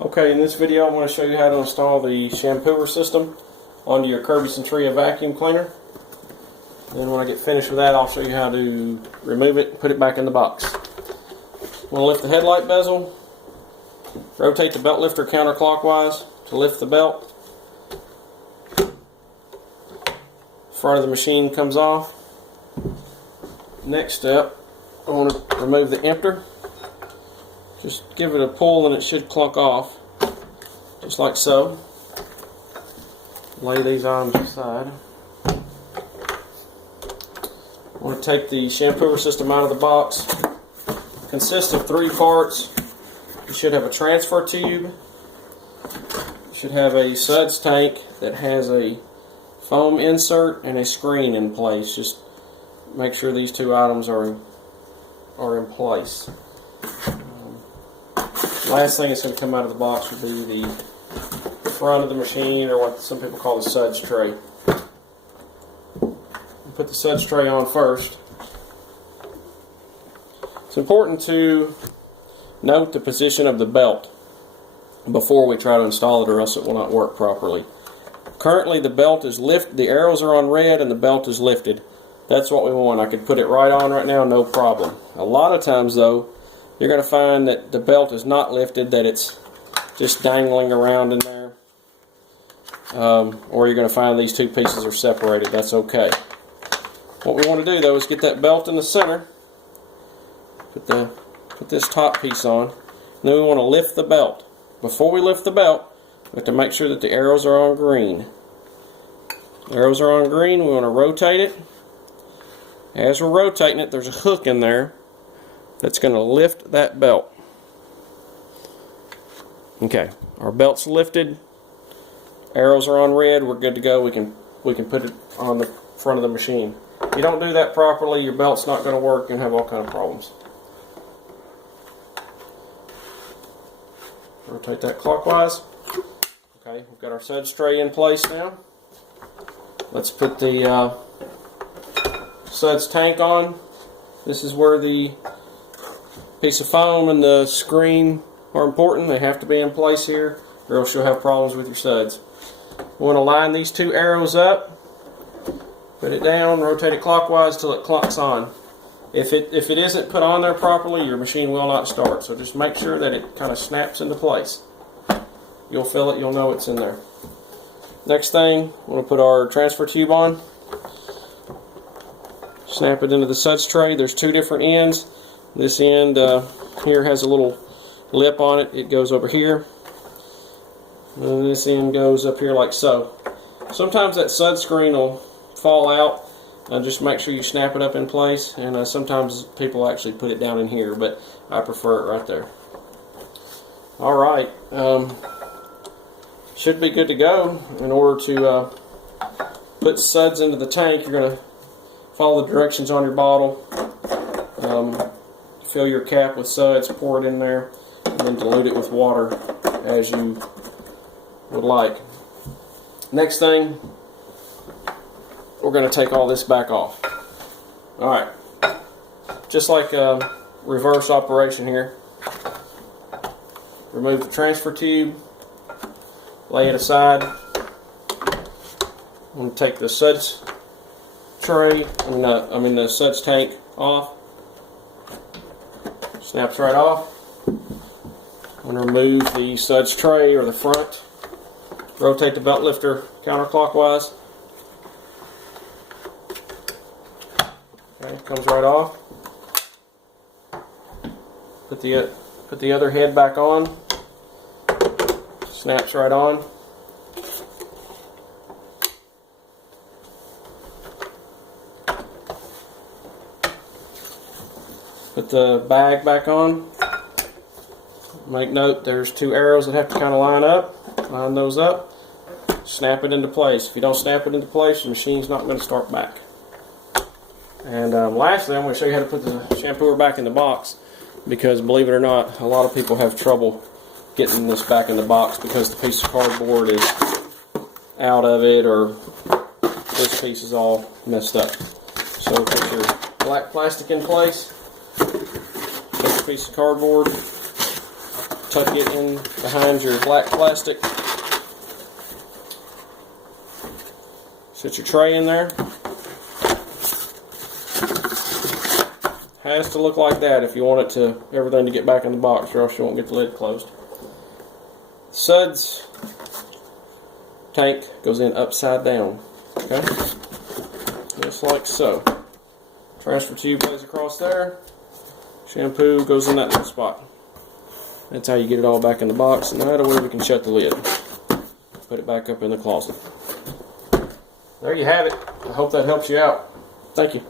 Okay, in this video I'm going to show you how to install the Shampooer system onto your Kirby Sentria vacuum cleaner. And when I get finished with that, I'll show you how to remove it and put it back in the box. I'm going to lift the headlight bezel, rotate the belt lifter counterclockwise to lift the belt. Front of the machine comes off. Next step, I want to remove the emptor. Just give it a pull and it should clunk off, just like so. Lay these items aside. I want to take the Shampooer system out of the box. It consists of 3 parts. You should have a transfer tube. You should have a suds tank that has a foam insert and a screen in place. Just make sure these 2 items are in place. Last thing that's going to come out of the box will be the front of the machine, or what some people call the suds tray. Put the suds tray on first. It's important to note the position of the belt before we try to install it, or else it will not work properly. Currently the belt is lifted, the arrows are on red and the belt is lifted. That's what we want. I could put it right on right now, no problem. A lot of times though, you're going to find that the belt is not lifted, that it's just dangling around in there. Or you're going to find these 2 pieces are separated. That's okay. What we want to do though is get that belt in the center. Put this top piece on. And then we want to lift the belt. Before we lift the belt, we have to make sure that the arrows are on green. The arrows are on green. We want to rotate it. As we're rotating it, there's a hook in there that's going to lift that belt. Okay, our belt's lifted. Arrows are on red. We're good to go. We can put it on the front of the machine. If you don't do that properly, your belt's not going to work and have all kind of problems. Rotate that clockwise. Okay, we've got our suds tray in place now. Let's put the suds tank on. This is where the piece of foam and the screen are important. They have to be in place here, or else you'll have problems with your suds. We want to line these 2 arrows up, put it down, rotate it clockwise till it clunks on. If it isn't put on there properly, your machine will not start. So just make sure that it kind of snaps into place. You'll feel it, you'll know it's in there. Next thing, we're going to put our transfer tube on. Snap it into the suds tray. There's 2 different ends. This end here has a little lip on it. It goes over here. And this end goes up here like so. Sometimes that sud screen will fall out. Just make sure you snap it up in place. And sometimes people actually put it down in here, but I prefer it right there. Alright. Should be good to go. In order to put suds into the tank, you're going to follow the directions on your bottle. Fill your cap with suds, pour it in there, and then dilute it with water as you would like. Next thing, we're going to take all this back off. Alright, just like a reverse operation here. Remove the transfer tube, lay it aside. I'm going to take the suds tray, the suds tank off. Snaps right off. I'm going to remove the suds tray, or the front. Rotate the belt lifter counterclockwise. Okay, comes right off. Put the other head back on. Snaps right on. Put the bag back on. Make note there's 2 arrows that have to kind of line up. Line those up. Snap it into place. If you don't snap it into place, the machine's not going to start back. And lastly, I'm going to show you how to put the Shampooer back in the box, because believe it or not, a lot of people have trouble getting this back in the box because the piece of cardboard is out of it, or this piece is all messed up. So put your black plastic in place. Take a piece of cardboard, tuck it in behind your black plastic. Set your tray in there. Has to look like that if you want it to everything to get back in the box, or else you won't get the lid closed. Suds tank goes in upside down. Okay, just like so. Transfer tube lays across there. Shampoo goes in that little spot. That's how you get it all back in the box, and that way we can shut the lid. Put it back up in the closet. There you have it. I hope that helps you out. Thank you.